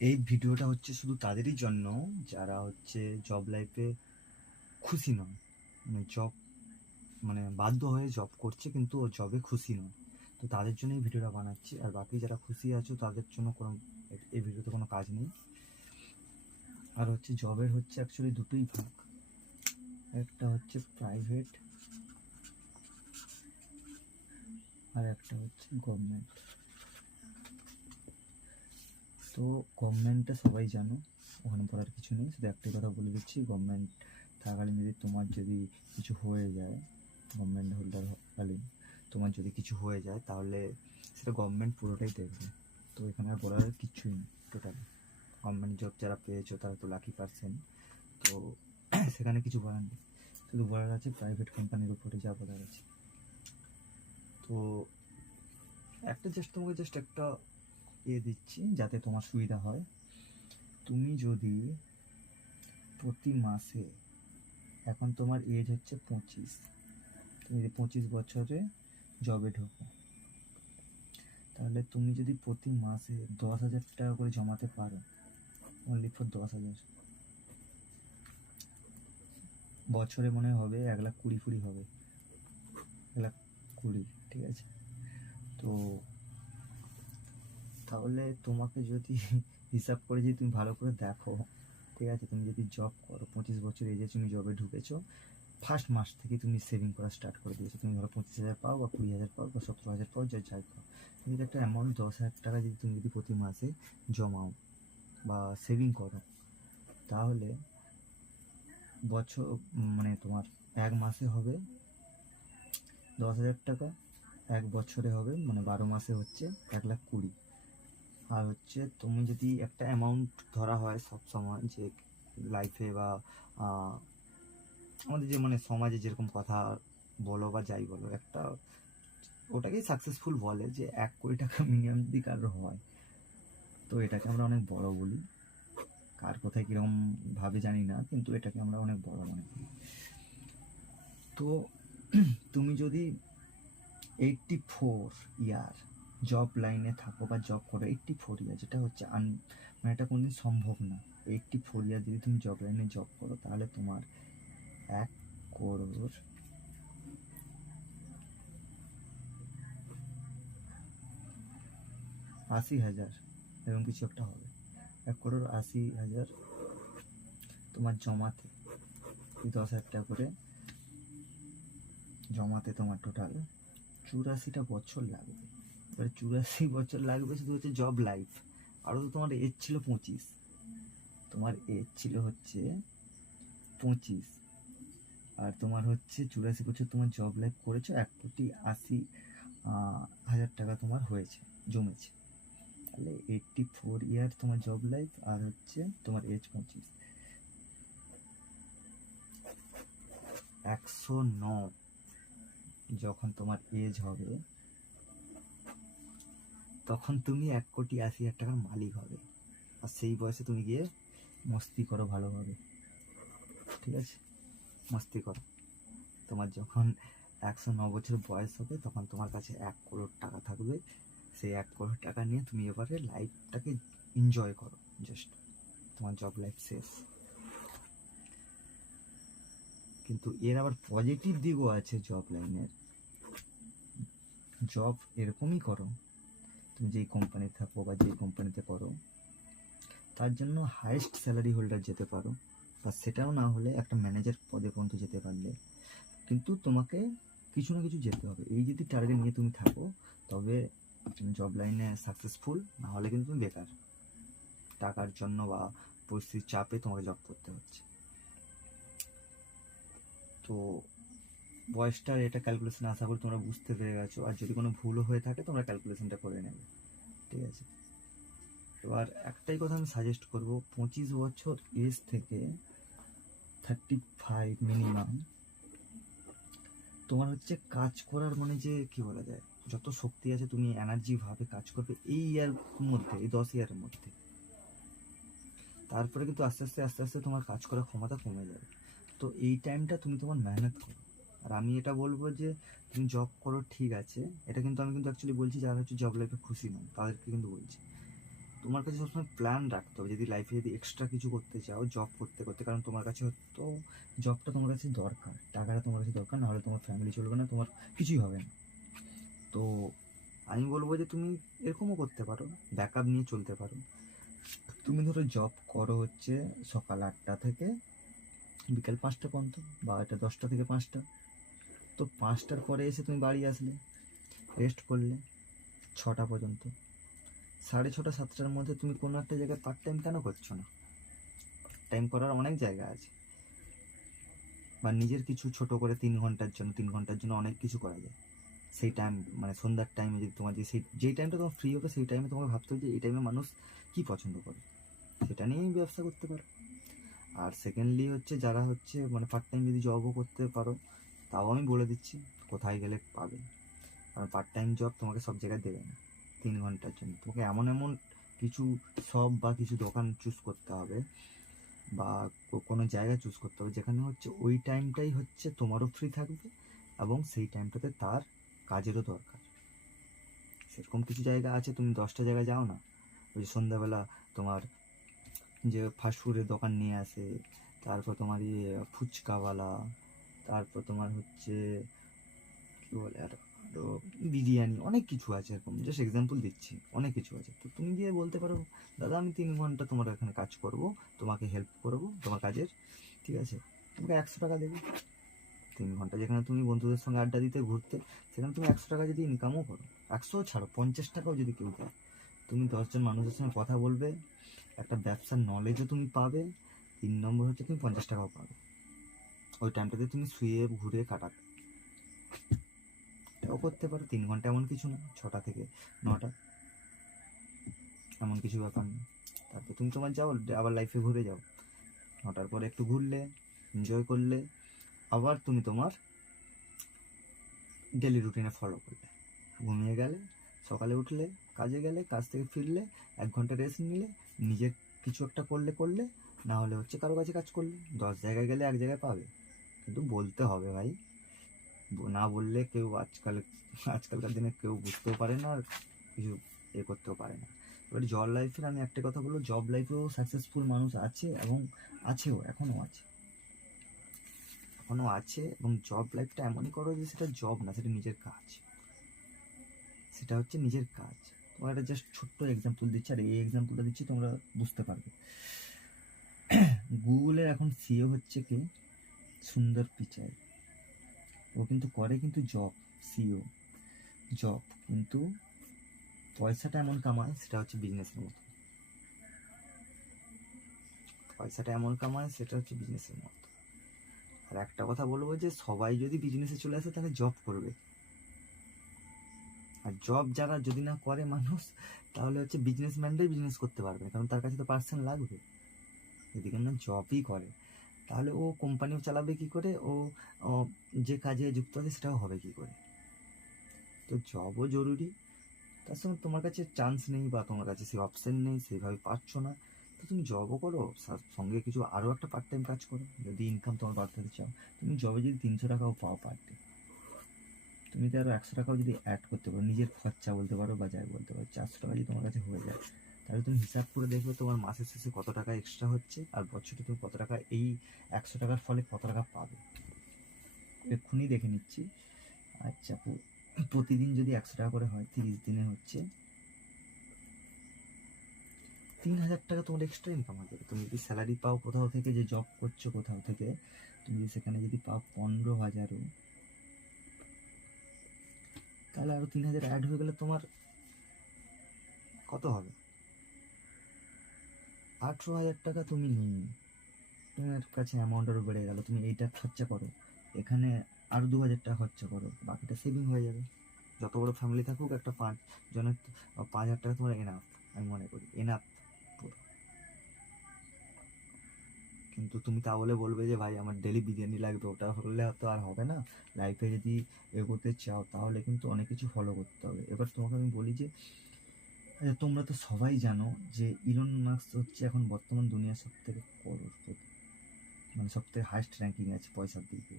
এই ভিডিওটা হচ্ছে শুধু তাদেরই জন্য যারা হচ্ছে জব লাইফে খুশি নয়, মানে বাধ্য হয়ে জব করছে কিন্তু ও জবে খুশি নয়। তো তাদের জন্য এই ভিডিওটা বানাচ্ছি। আর বাকি যারা খুশি আছো তাদের জন্য কোনো এই ভিডিওতে কোনো কাজ নেই। আর হচ্ছে জবের হচ্ছে অ্যাকচুয়ালি দুটোই ভাগ, একটা হচ্ছে প্রাইভেট আর একটা হচ্ছে গভর্নমেন্ট। তো গভর্নমেন্টটা সবাই জানো, ওখানে পড়ার কিছু নেই। শুধু একটাই কথা বলে দিচ্ছি, গভর্নমেন্ট থাকাকালীন যদি তোমার যদি কিছু হয়ে যায়, গভর্নমেন্ট হোল্ডার কালীন তোমার যদি কিছু হয়ে যায় তাহলে সেটা গভর্নমেন্ট পুরোটাই দেখবে। তো এখানে আর বলার কিচ্ছুই নেই। টোটালি গভর্নমেন্ট জব যারা পেয়েছো তারা তো লাকি পার্সেন। তো সেখানে কিছু বলার নেই, শুধু বলার আছে প্রাইভেট কোম্পানির উপরে যা বলার আছে। তো তোমাকে জাস্ট একটা দিচ্ছি যাতে তোমার সুবিধা হয়। তুমি যদি প্রতি মাসে, এখন তোমার এজ হচ্ছে 25, তুমি যদি 25 বছরে জবে ঢোকো, তাহলে তুমি যদি প্রতি মাসে 10,000 টাকা করে জমাতে পারো, অনলি ফর 10,000, বছরে মনে হবে 1,20,000 হবে, 1,20,000, ঠিক আছে? তো তাহলে তোমাকে যদি হিসাব করে যদি তুমি ভালো করে দেখো, ঠিক আছে, তুমি যদি জব করো, 25 বছর এজে তুমি জবে ঢুকেছো, ফার্স্ট মাস থেকে তুমি সেভিং করা স্টার্ট করে দিয়েছো। তুমি ধরো 25,000 পাও বা 20,000 পাও বা 17,000 পাও, যাই পাও, তুমি যদি একটা অ্যামাউন্ট 10,000 টাকা যদি তুমি যদি প্রতি মাসে জমাও বা সেভিং করো, তাহলে বছর মানে তোমার এক মাসে হবে 10,000 টাকা, এক বছরে হবে মানে 12 মাসে হচ্ছে 1,20,000। আর হচ্ছে তুমি যদি একটা অ্যামাউন্ট ধরা হয় সব সময়, যে লাইফে বা আমাদের যে মানে সমাজে যেরকম কথা বলো বা যাই বলো, একটা ওটাকেই সাকসেসফুল বলে, যে 1 কোটি টাকা মিনিমাম যদি কারোর হয়, তো এটাকে আমরা অনেক বড় বলি। কার কোথায় কিরকম ভাবে জানি না, কিন্তু এটাকে আমরা অনেক বড় মনে করি। তো তুমি যদি 84 ইয়ার জব লাইনে থাকো বা জব করো, 84 ইয়ার, যেটা হচ্ছে মানে এটা কোনোদিন সম্ভব না। 84 ইয়ার যদি তুমি জব লাইনে জব করো, তাহলে তোমার 1,80,000 এরকম কিছু একটা হবে। 1,80,000 তোমার জমাতে, 10,000 টাকা করে জমাতে তোমার টোটাল 84টা বছর লাগবে। এবার 84 বছর লাগবে শুধু হচ্ছে জব লাইফ। আরও তো তোমার এজ ছিল 25, তোমার এজ ছিল হচ্ছে 25, আর তোমার হচ্ছে 84 বছর তোমার জব লাইফ করেছো, 1,80,000 টাকা তোমার হয়েছে, জমেছে। তাহলে 84 ইয়ার তোমার জব লাইফ, আর হচ্ছে তোমার এজ 25, 109 যখন তোমার এজ হবে, তখন তুমি 1,80,000 টাকার মালিক হবে। আর সেই বয়সে তুমি গিয়ে মস্তি করো ভালোভাবে, ঠিক আছে? মস্তি করো। তোমার যখন 109 বছর বয়স হবে, তখন তোমার কাছে 1 কোটি টাকা থাকবে। সেই 1 কোটি টাকা নিয়ে তুমি এবারে লাইফটাকে এনজয় করো। জাস্ট তোমার জব লাইফ শেষ। কিন্তু এর আবার পজিটিভ দিকও আছে জব লাইনের। জব এরকমই করো, তুমি যেই কোম্পানিতে থাকো বা যেই কোম্পানিতে করো, তার জন্য হাইয়েস্ট স্যালারি হোল্ডার যেতে পারো, বা সেটাও না হলে একটা ম্যানেজার পদে পর্যন্ত যেতে পারলে। কিন্তু তোমাকে কিছু না কিছু যেতে হবে। এই যদি টার্গেট নিয়ে তুমি থাকো, তবে তুমি জব লাইনে সাকসেসফুল, না হলে কিন্তু তুমি বেকার। টাকার জন্য বা পরিস্থিতির চাপে তোমাকে জব করতে হচ্ছে। তো বয়সটার এটা ক্যালকুলেশন আশা করি তোমরা বুঝতে পেরে গেছো। আর যদি কোনো ভুলও হয়ে থাকে তোমরা ক্যালকুলেশনটা করে নেবে, ঠিক আছে? এবার একটাই কথা আমি সাজেস্ট করবো, 25 বছর এজ থেকে 35 মিনিমাম তোমার হচ্ছে কাজ করার, মানে যে কি বলা যায়, যত শক্তি আছে তুমি এনার্জি ভাবে কাজ করবে এই ইয়ার মধ্যে, এই 10 ইয়ারের মধ্যে। তারপরে কিন্তু আস্তে আস্তে আস্তে আস্তে তোমার কাজ করার ক্ষমতা কমে যাবে। তো এই টাইমটা তুমি তোমার মেহনত করো। আর আমি এটা বলবো যে তুমি জব করো, ঠিক আছে, এটা কিন্তু আমি কিন্তু অ্যাকচুয়ালি বলছি যারা হচ্ছে জব লাইফে খুশি নয় তাদেরকে কিন্তু বলছি। তোমার কাছে সবসময় প্ল্যান রাখতে হবে যদি লাইফে যদি এক্সট্রা কিছু করতে চাও জব করতে করতে, কারণ তোমার কাছে হয়তো জবটা তোমার কাছে দরকার, টাকাটা তোমার কাছে দরকার, নাহলে তোমার ফ্যামিলি চলবে না, তোমার কিছুই হবে না। তো আমি বলবো যে তুমি এরকমও করতে পারো, ব্যাকআপ নিয়ে চলতে পারো। তুমি ধরো জব করো হচ্ছে সকাল 8টা থেকে বিকেল 5টা পর্যন্ত, বা এটা 10টা থেকে 5টা। তো 5টার পরে এসে তুমি বাড়ি আসলে, রেস্ট করলে 6টা পর্যন্ত। 6:30 7টার মধ্যে তুমি কোনো একটা জায়গায় পার্ট টাইম কেন করছো না? টাইম করার অনেক জায়গা আছে, বা নিজের কিছু ছোট করে 3 ঘন্টার জন্য অনেক কিছু করা যায়। সেই টাইম মানে সন্ধ্যার টাইমে যদি তোমার যেই টাইমটা তোমার ফ্রি হবে সেই টাইমে তোমাকে ভাবতে হবে যে এই টাইমে মানুষ কী পছন্দ করে, সেটা নিয়েই ব্যবসা করতে পারো। আর সেকেন্ডলি হচ্ছে যারা হচ্ছে মানে পার্ট টাইম যদি জবও করতে পারো, তাও আমি বলে দিচ্ছি কোথায় গেলে পাবে। কারণ পার্ট টাইম জব তোমাকে সব জায়গায় দেবে না 3 ঘন্টার জন্য। তোমাকে এমন এমন কিছু শপ বা কিছু দোকান চুজ করতে হবে, বা কোনো জায়গা চুজ করতে হবে যেখানে হচ্ছে ওই টাইমটাই হচ্ছে তোমারও ফ্রি থাকবে এবং সেই টাইমটাতে তার কাজেরও দরকার। সেরকম কিছু জায়গা আছে, তুমি 10টা জায়গায় যাও না, ওই সন্ধ্যাবেলা তোমার যে ফাস্টফুডের দোকান নিয়ে আসে, তারপর তোমার ফুচকাওয়ালা, তারপর তোমার হচ্ছে কী বলে আরও বিরিয়ানি, অনেক কিছু আছে এরকম, জাস্ট এক্সাম্পল দিচ্ছি, অনেক কিছু আছে। তো তুমি গিয়ে বলতে পারো দাদা আমি 3 ঘন্টা তোমার এখানে কাজ করব, তোমাকে হেল্প করবো তোমার কাজের, ঠিক আছে, তোমাকে 100 টাকা দেবে। 3 ঘন্টা যেখানে তুমি বন্ধুদের সঙ্গে আড্ডা দিতে ঘুরতে, সেখানে তুমি 100 টাকা যদি ইনকামও করো, 100 ছাড়ো 50 টাকাও যদি কেউ দেয়, তুমি 10জন মানুষের সঙ্গে কথা বলবে, একটা ব্যবসার নলেজও তুমি পাবে, 3 নম্বর হচ্ছে তুমি 50 টাকাও পাবে। ওই টাইমটাতে তুমি শুয়ে ঘুরে কাটাবে, এটাও করতে পারো। 3 ঘন্টা এমন কিছু না, 6টা থেকে 9টা এমন কিছু ব্যাপার না। তারপর তুমি তোমার যাও, আবার লাইফে ঘুরে যাও, 9টার পরে একটু ঘুরলে, এনজয় করলে, আবার তুমি তোমার ডেলি রুটিনে ফলো করলে, ঘুমিয়ে গেলে, সকালে উঠলে, কাজে গেলে, কাজ থেকে ফিরলে 1 ঘন্টা রেস্ট নিলে, নিজের কিছু একটা করলে, না হলে হচ্ছে কারো কাছে কাজ করলে, 10 জায়গায় গেলে 1 জায়গায় পাবে। কিন্তু বলতে হবে ভাই, না বললে কেউ আজকালকার দিনে কেউ বুঝতেও পারে না আর কিছু করতেও পারে না। এবার জব লাইফের আমি একটা কথা বলবো, জব লাইফেও সাকসেসফুল মানুষ আছে এবং আছেও, এখনও আছে। এবং জব লাইফটা এমনই করো যে সেটা জব না, সেটা নিজের কাজ, সেটা হচ্ছে নিজের কাজ। তোমার একটা জাস্ট ছোট্ট এক্সাম্পল দিচ্ছি, আর এই এক্সাম্পলটা দিচ্ছি তোমরা বুঝতে পারবে। গুগলের এখন সিও হচ্ছে কে? সুন্দর পিচাই। ও কিন্তু করে কিন্তু জব, সিও জব, কিন্তু পয়সাটা এমন কামায় সেটা হচ্ছে বিজনেসের মতো, আর একটা কথা বলবো যে সবাই যদি বিজনেসে চলে আসে তাহলে জব করবে, আর জব যারা যদি না করে মানুষ, তাহলে হচ্ছে বিজনেসম্যানরাই বিজনেস করতে পারবে না, কারণ তার কাছে তো পার্সন লাগবে। যদি না জবই করে তাহলে ও কোম্পানিও চালাবে কি করে, ও যে কাজে যুক্ত আছে সেটাও হবে কি করে? তো জবও জরুরি, তার সঙ্গে তোমার কাছে চান্স নেই বা তোমার কাছে সেই অপশন নেই, সেইভাবে পাচ্ছ না, তো তুমি জবও করো, সঙ্গে কিছু আরও একটা পার্ট টাইম কাজ করো। যদি ইনকাম তোমার বাড়তে চাও, তুমি জবে যদি 300 টাকাও পাও পার ডে, তুমি তো আরও 100 টাকাও যদি অ্যাড করতে পারো, নিজের খরচা বলতে পারো বা যাই বলতে পারো, 400 টাকা যদি তোমার কাছে হয়ে যায়, তাহলে তুমি হিসাব করে দেখবে তোমার মাসের শেষে কত টাকা এক্সট্রা হচ্ছে, আর বছরে তুমি কত টাকা এই 100 টাকার ফলে কত টাকা পাবে। এক্ষুনি দেখে নিচ্ছি। আচ্ছা, প্রতিদিন যদি 100 টাকা করে হয়, 30 দিনে হচ্ছে 3,000 টাকা তোমার এক্সট্রা ইনকাম হয়ে যাবে। তুমি যদি স্যালারি পাও কোথাও থেকে, যে জব করছো কোথাও থেকে, তুমি যদি সেখানে যদি পাও 15,000ও, তাহলে আরও 3,000 অ্যাড হয়ে গেলে তোমার কত হবে? 18,000 টাকা তুমি নেই, তোমার কাছে অ্যামাউন্ট আরও বেড়ে গেল। তুমি এইটা খরচা করো, এখানে আরও 2,000 টাকা খরচা করো, বাকিটা সেভিং হয়ে যাবে। যত বড় ফ্যামিলি থাকুক, একটা 5 জনের 5,000 টাকা তোমার এনাফ, আমি মনে করি এনাফ পুরো। কিন্তু তুমি তা বলে বলবে যে ভাই আমার ডেলি বিরিয়ানি লাগবে, ওটা হলে তো আর হবে না। লাইফে যদি এগোতে চাও তাহলে কিন্তু অনেক কিছু ফলো করতে হবে। এবার তোমাকে আমি বলি যে তোমরা তো সবাই জানো যে ইলন মাস্ক হচ্ছে এখন বর্তমান দুনিয়ার সব থেকে করোড়পতি, মানে সব থেকে হাইস্ট র্যাঙ্কিং আছে পয়সার দিকে,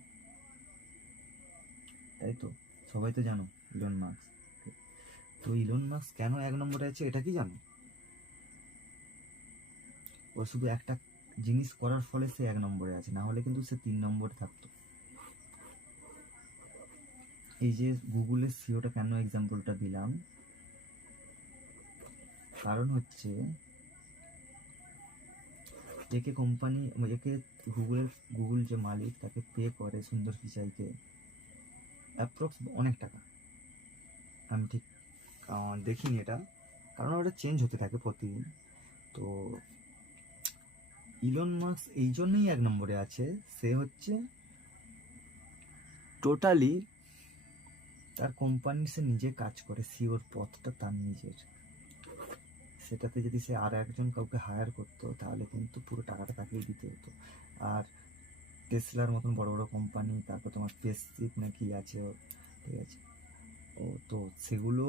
তাই তো? সবাই তো জানো ইলন মাস্ক। তো ইলন মাস্ক কেন 1 নম্বরে আছে এটা কি জানো? ও শুধু একটা জিনিস করার ফলে সে 1 নম্বরে আছে, না হলে কিন্তু সে 3 নম্বরে থাকতো। এই যে গুগলের সিওটা কেন এক্সাম্পলটা দিলাম, কারণ হচ্ছে একে কোম্পানি, একে গুগল যে মালিক তাকে পে করে সুন্দর পিচাইকে অ্যাপ্রক্স অনেক টাকা। আমি ঠিক দেখিনি এটা, কারণ ওটা চেঞ্জ হতে থাকে প্রতিদিন। তো ইলন মাস্ক এই জন্যই 1 নম্বরে আছে, সে হচ্ছে টোটালি তার কোম্পানির সে নিজে কাজ করে, সিওর পথটা তার নিজের। সেটাতে যদি সে আর একজন কাউকে হায়ার করতো তাহলে কিন্তু পুরো টাকাটা তাকেই দিতে হতো। আর টেসলার মতন বড় বড় কোম্পানি, তারপর তোমার স্পেসশিপ না কি আছে, ঠিক আছে, ও তো সেগুলো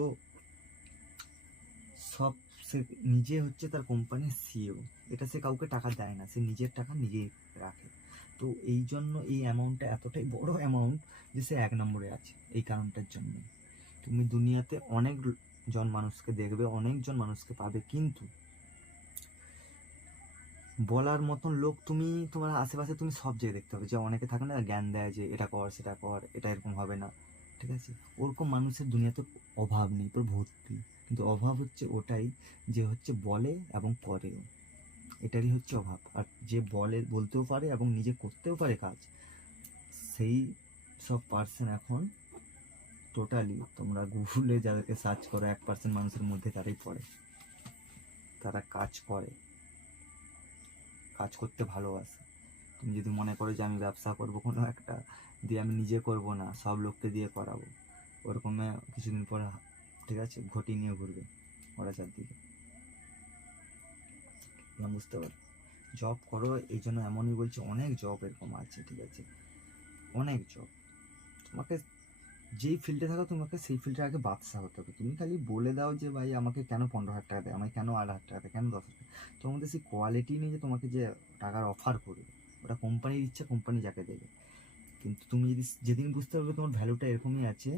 সব সে নিজে হচ্ছে তার কোম্পানির সিইও। এটা সে কাউকে টাকা দেয় না, সে নিজের টাকা নিজেই রাখে। তো এই জন্য এই অ্যামাউন্টটা এতটাই বড় অ্যামাউন্ট যে সে 1 নম্বরে আছে, এই কারণটার জন্য। তুমি দুনিয়াতে অনেক জন মানুষকে দেখবে, অনেকজন মানুষকে পাবে, কিন্তু বলার মতন লোক তুমি তোমার আশেপাশে তুমি সব জায়গায় দেখতে হবে। যে অনেকে থাকে না জ্ঞান দেয় যে এটা কর সেটা কর, এটা এরকম হবে না, ঠিক আছে, ওরকম মানুষের দুনিয়াতে অভাব নেই, তোর ভর্তি। কিন্তু অভাব হচ্ছে ওটাই যে হচ্ছে বলে এবং করেও, এটারই হচ্ছে অভাব। আর যে বলতেও পারে এবং নিজে করতেও পারে কাজ, সেই সব পার্সন এখন টোটালি তোমরা গুগলে যাদেরকে সার্চ করো 1% মানুষের মধ্যে তারাই পড়ে। তারা কাজ করে, কাজ করতে ভালোবাসে। তুমি যদি মনে করো যে আমি ব্যবসা করবো কোনো একটা, দিয়ে আমি নিজে করব না, সব লোককে দিয়ে করাবো, ওরকম কিছুদিন পর, ঠিক আছে, ঘটি নিয়ে ঘুরবে ওরা চারদিকে। বুঝতে পারো, জব করো, এই জন্য এমনই বলছি, অনেক জব এরকম আছে, ঠিক আছে, অনেক জব। তোমাকে যেই ফিল্ডে থাকো তোমাকে সেই ফিল্ডে আগে বাদশা হতে হবে। তুমি খালি বলে দাও যে ভাই আমাকে কেন 15,000 টাকা দেয়, আমাকে কেন 8,000 টাকা দেয়, কেন 10,000 টাকা, তোমার মধ্যে সেই কোয়ালিটি নেই যে তোমাকে যে টাকার অফার করবে। ওটা কোম্পানির ইচ্ছা, কোম্পানি যাকে দেবে। কিন্তু তুমি যদি যেদিন বুঝতে পারবে তোমার ভ্যালুটা এরকমই আছে,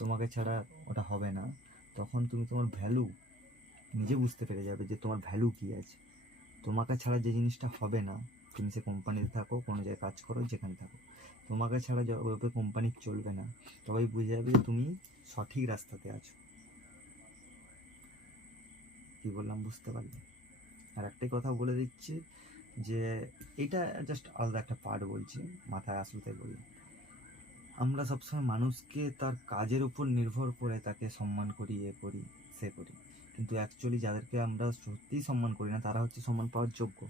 তোমাকে ছাড়া ওটা হবে না, তখন তুমি তোমার ভ্যালু নিজে বুঝতে পেরে যাবে যে তোমার ভ্যালু কী আছে। তোমাকে ছাড়া যে জিনিসটা হবে না, তুমি সে কোম্পানিতে থাকো, কোনো জায়গায় কাজ করো, যেখানে থাকো, তোমাকে ছাড়া যবে কোম্পানি চলবে না, তবেই বুঝে যাবে যে তুমি সঠিক রাস্তাতে আছো। কী বললাম বুঝতে পারলে? আর একটাই কথা বলে দিচ্ছি, যে এটা জাস্ট আলাদা একটা পার্ট বলছি, মাথায় আসলে তাই বললাম। আমরা সবসময় মানুষকে তার কাজের উপর নির্ভর করে তাকে সম্মান করি, করি, সে করি, কিন্তু অ্যাকচুয়ালি যাদেরকে আমরা সত্যিই সম্মান করি না তারা হচ্ছে সম্মান পাওয়ার যোগ্য।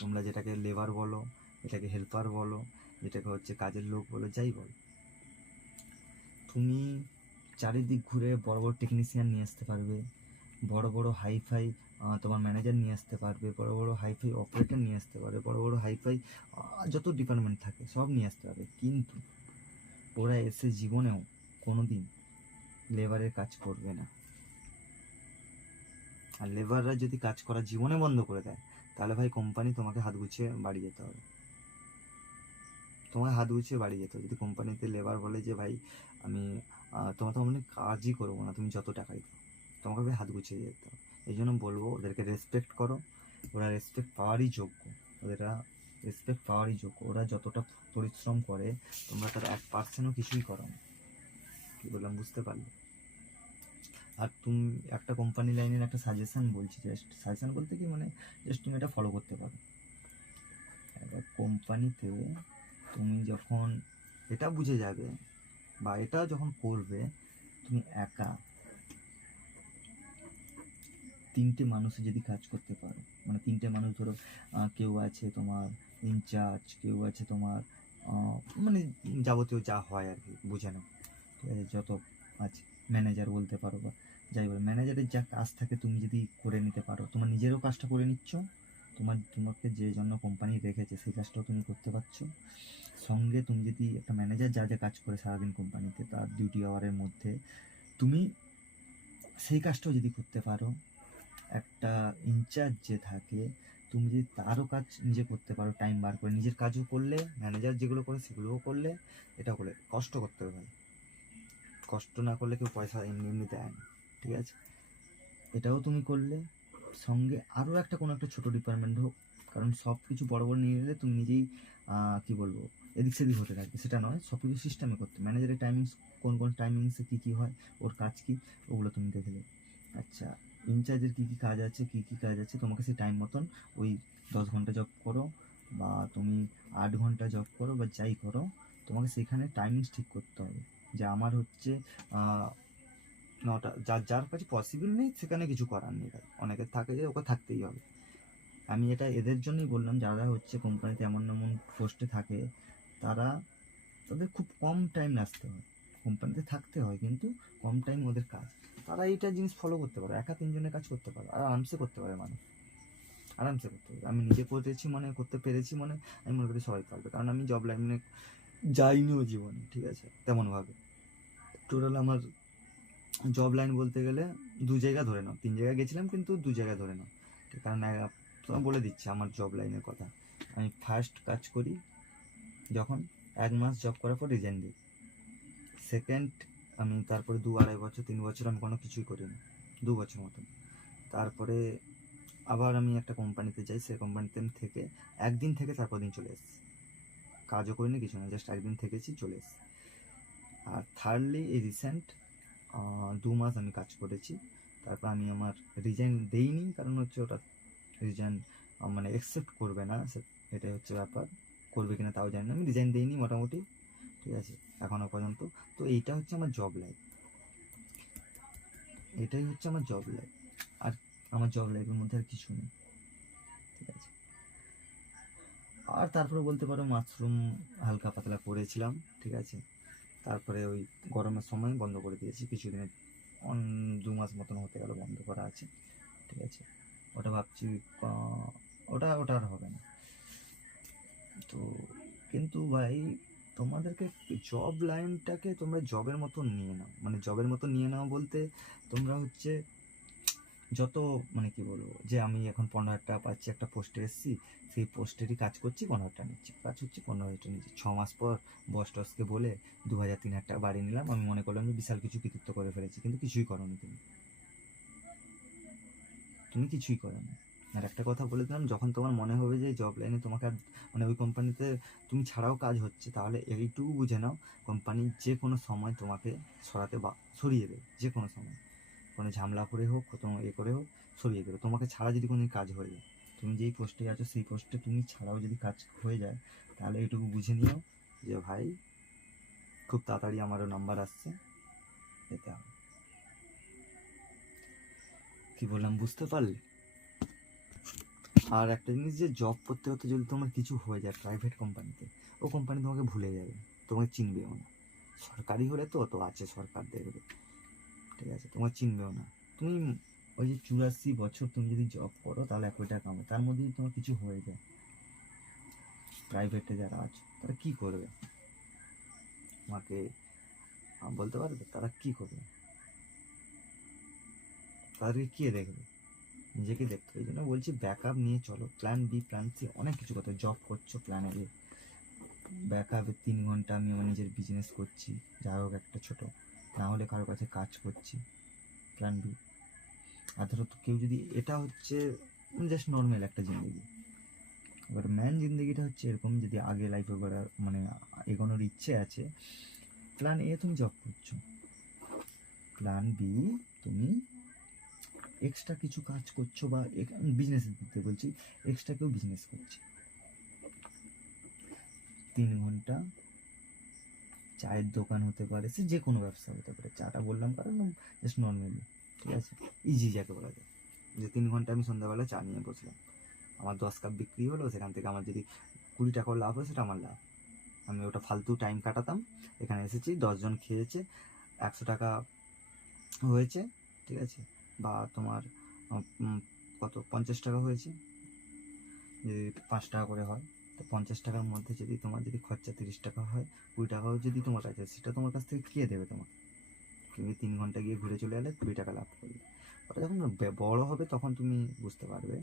তোমরা যেটাকে লেবার বলো, এটাকে হেল্পার বলো, যেটাকে হচ্ছে কাজের লোক বলো, যাই বলো, তুমি চারিদিক ঘুরে বড় বড় টেকনিশিয়ান নিয়ে আসতে পারবে, বড় বড় হাইফাই তোমার ম্যানেজার নিয়ে আসতে পারবে, বড় বড় হাইফাই অপারেটর নিয়ে আসতে পারবে, বড় বড় হাইফাই যত ডিপার্টমেন্ট থাকে সব নিয়ে আসতে পারবে, কিন্তু ওরা এসে জীবনেও কোনো দিন লেবারের কাজ করবে না। আর লেবাররা যদি কাজ করা জীবনে বন্ধ করে দেয়, তাহলে ভাই কোম্পানি তোমাকে হাত গুছিয়ে বাড়ি যেতে হবে। তোমাকে হাত গুছিয়ে বাড়ি যেতে হবে যদি কোম্পানিতে লেবার বলে যে ভাই আমি তোমার তো আমি কাজই করবো না, তুমি যত টাকাই দাও, তোমাকে ভাই হাত গুছিয়ে যেতে হবে। এই জন্য বলবো ওদেরকে রেসপেক্ট করো, ওরা রেসপেক্ট পাওয়ারই যোগ্য, ওরা রেসপেক্ট পাওয়ারই যোগ্য। ওরা যতটা পরিশ্রম করে তোমরা তার 1%ও কিছুই করো না। কী বললাম বুঝতে পারলে? আর তুমি একটা কোম্পানি লাইনের একটা সাজেশন বলছি, জাস্ট সাজেশন বলতে কি মানে জাস্ট তুমি এটা ফলো করতে পারো। এবার কোম্পানিতে তুমি যখন এটা বুঝে যাবে বা এটা যখন করবে, তুমি একা 3টে মানুষে যদি কাজ করতে পারো, মানে 3টে মানুষ ধরো, কেউ আছে তোমার ইনচার্জ, কেউ আছে তোমার মানে যাবতীয় যা হয় আর কি, বুঝে নাও, ঠিক আছে, যত আছে ম্যানেজার বলতে পারো বা যাই বলো, ম্যানেজারের যা কাজ থাকে তুমি যদি করে নিতে পারো, তোমার নিজেরও কাজটা করে নিচ্ছ, তোমাকে যে জন্য কোম্পানি রেখেছে সেই কাজটাও তুমি করতে পারছো, সঙ্গে তুমি যদি একটা ম্যানেজার যা যা কাজ করে সারাদিন কোম্পানিতে তার ডিউটি আওয়ারের মধ্যে তুমি সেই কাজটাও যদি করতে পারো, একটা ইনচার্জ যে থাকে তুমি যদি তারও কাজ নিজে করতে পারো, টাইম বার করে নিজের কাজও করলে, ম্যানেজার যেগুলো করে সেগুলোও করলে, এটা করলে, কষ্ট করতে হবে ভাই, কষ্ট না করলে কেউ পয়সা এমনি এমনি দেয় না, ঠিক আছে, এটাও তুমি করলে, সঙ্গে আরও একটা কোনো একটা ছোটো ডিপার্টমেন্ট হোক, কারণ সব কিছু বড় বড় নিয়ে নিলে তুমি নিজেই কী বলবো এদিক সেদিক হতে থাকবে, সেটা নয়, সব কিছু সিস্টেমে করতে। ম্যানেজারের টাইমিংস কোন কোন টাইমিংসে কী কী হয়, ওর কাজ কী, ওগুলো তুমি দেখলে। আচ্ছা, ইনচার্জের কী কী কাজ আছে, কী কী কাজ আছে, তোমাকে সেই টাইম মতন ওই 10 ঘন্টা জব করো বা তুমি 8 ঘন্টা জব করো বা যাই করো, তোমাকে সেখানে টাইমিংস ঠিক করতে হবে। যে আমার হচ্ছে 9টা, যার যার কাছে পসিবল নেই সেখানে কিছু করার নেই ভাই, অনেকের থাকে যে ওকে থাকতেই হবে। আমি এটা এদের জন্যই বললাম, যারা হচ্ছে কোম্পানিতে এমন এমন পোস্টে থাকে, তাদের খুব কম টাইম আসতে হয়, কোম্পানিতে থাকতে হয় কিন্তু কম টাইম ওদের কাজ। তারা এইটা জিনিস ফলো করতে পারে, একা 3 জনের কাজ করতে পারে, আর আরামসে করতে পারে মানুষ, আরামসে করতে পারে। আমি নিজে করেছি মনে, করতে পেরেছি মনে, আমি মনে করি সবাই পারবে, কারণ আমি জব লাইনে যাইনিও জীবনে, ঠিক আছে, তেমনভাবে। টোটাল আমার জব লাইন বলতে গেলে 2 জায়গা ধরে নাও, 3 জায়গায় গেছিলাম কিন্তু 2 জায়গা ধরে নাও, ঠিক, কারণ তোমার বলে দিচ্ছি আমার জব লাইনের কথা। আমি ফার্স্ট কাজ করি যখন 1 মাস জব করার পর রিজাইন দিই। সেকেন্ড, আমি তারপরে 2-2.5 বছর 3 বছর আমি কোনো কিছুই করিনি, 2 বছর মতন। তারপরে আবার আমি একটা কোম্পানিতে যাই, সেই কোম্পানিতে আমি থেকে 1 দিন থেকে তারপর দিন চলে এসেছি, কাজও করিনি কিছু না, জাস্ট 1 দিন থেকেছি, চলে এসেছি। আর থার্ডলি এই রিসেন্ট 2 মাস আমি কাজ করেছি, তারপর আমি আমার রিজাইন দেইনি, কারণ হচ্ছে ওটা রিজাইন মানে অ্যাকসেপ্ট করবে না, এটাই হচ্ছে ব্যাপার, করবে কিনা তাও জানি না, আমি রিজাইন দিইনি মোটামুটি, ঠিক আছে, এখনও পর্যন্ত। তো এইটা হচ্ছে আমার জব লাইফ, এটাই হচ্ছে আমার জব লাইফ, আর আমার জব লাইফের মধ্যে আর কিছু নেই, ঠিক আছে। আর তারপরে বলতে পারো মাশরুম হালকা পাতলা করেছিলাম, ঠিক আছে, তারপরে ওই গরমের সময় বন্ধ করে দিয়েছি কিছুদিনের, 2 মাস মতন হতে গেল বন্ধ করা আছে, ঠিক আছে। ওটা ভাবছি ওটা ওটা আর হবে না। তো কিন্তু ভাই তোমাদেরকে জব লাইনটাকে তোমরা জবের মতন নিয়ে নাও, মানে জবের মতন নিয়ে নাও বলতে তোমরা হচ্ছে যত মানে কি বলবো, যে আমি এখন 15,000 টাকা পাচ্ছি, একটা পোস্টে এসেছি, সেই পোস্টেরই কাজ করছি, 15,000 টাকা নিচ্ছি, কাজ হচ্ছে 15,000 টাকা নিচ্ছি। 6 মাস পর বস টসকে বলে 2,000-3,000 টাকা বাড়িয়ে নিলাম, আমি মনে করলাম যে বিশাল কিছু কৃতিত্ব করে ফেলেছি, কিন্তু কিছুই করোনি তুমি কিছুই করোনি। আর একটা কথা বলে দিলাম, যখন তোমার মনে হবে যে জব লাইনে তোমাকে আর মানে ওই কোম্পানিতে তুমি ছাড়াও কাজ হচ্ছে, তাহলে এইটুকু বুঝে নাও কোম্পানি যে কোনো সময় তোমাকে সরাতে বা সরিয়ে দেবে, যে কোনো সময়, কোনো ঝামেলা করে হোক, কোনো করে হোক, সরিয়ে দেবে তোমাকে ছাড়া। যদি কোনো কাজ হয়ে যায়, তুমি যেই পোস্টে আছো সেই পোস্টে তুমি ছাড়াও যদি কাজ হয়ে যায়, তাহলে এইটুকু বুঝে নিও যে ভাই খুব তাড়াতাড়ি আমারও নাম্বার আসছে, যেতে হবে। কি বললাম বুঝতে পারলে? আর একটা জিনিস, যে জব করতে করতে যদি তোমার কিছু হয়ে যায় প্রাইভেট কোম্পানিতে, ও কোম্পানি তোমাকে ভুলে যাবে, তোমাকে চিনবেও না। সরকারি হলে তো আছে, সরকার দেখবে, ঠিক আছে, তোমাকে চিনবেও না। তুমি ওই যে 84 বছর তুমি যদি জব করো তাহলে 1 কোটি টাকা কামাও, তার মধ্যে যদি তোমার কিছু হয়ে যায়, প্রাইভেটে যারা আছে তারা কী করবে তোমাকে বলতে পারবে? তারা কী করবে? তাদেরকে কে দেখবে? নিজেকে দেখতে হবে। এই জন্য বলছি ব্যাকআপ নিয়ে চলো, প্ল্যান বি, প্ল্যান সি, অনেক কিছু কথা। জব করছো, প্ল্যান এ, ব্যাকআপে 3 ঘন্টা আমি আমার নিজের বিজনেস করছি, যা হোক একটা ছোটো, না হলে কারোর কাছে কাজ করছি, প্ল্যান বি। আর ধরো তো কেউ যদি, এটা হচ্ছে জাস্ট নর্মাল একটা জিন্দগি, এবার ম্যান জিন্দগিটা হচ্ছে এরকম, যদি আগে লাইফে করার মানে এগোনোর ইচ্ছে আছে, প্ল্যান এ তুমি জব করছো, প্ল্যান বি তুমি এক্সট্রা কিছু কাজ করছো, বা বিজনেসের দিক থেকে বলছি, এক্সট্রা কেউ বিজনেস করছে 3 ঘন্টা, চায়ের দোকান হতে পারে, সে যে কোনো ব্যবসা হতে পারে, চাটা বললাম কারণ জাস্ট নর্মালি, ঠিক আছে, ইজি যাকে বলা যায়, যে 3 ঘন্টা আমি সন্ধ্যাবেলা চা নিয়ে বসলাম, আমার 10 কাপ বিক্রি হলো, সেখান থেকে আমার যদি 20 টাকাও লাভ হয় সেটা আমার লাভ, আমি ওটা ফালতু টাইম কাটাতাম, এখানে এসেছি 10 জন খেয়েছে, 100 টাকা হয়েছে, ঠিক আছে, বা তোমার কত 50 টাকা হয়েছে, যদি 5 টাকা করে হয়, তো 50 টাকার মধ্যে যদি তোমার যদি খরচা 30 টাকা হয়, 20 টাকাও যদি তোমার কাছে, সেটা তোমার কাছ থেকে কে দেবে তোমাকে? তুমি 3 ঘন্টা গিয়ে ঘুরে চলে এলে, 20 টাকা লাভ করলে। ওটা যখন বড় হবে তখন তুমি বুঝতে পারবে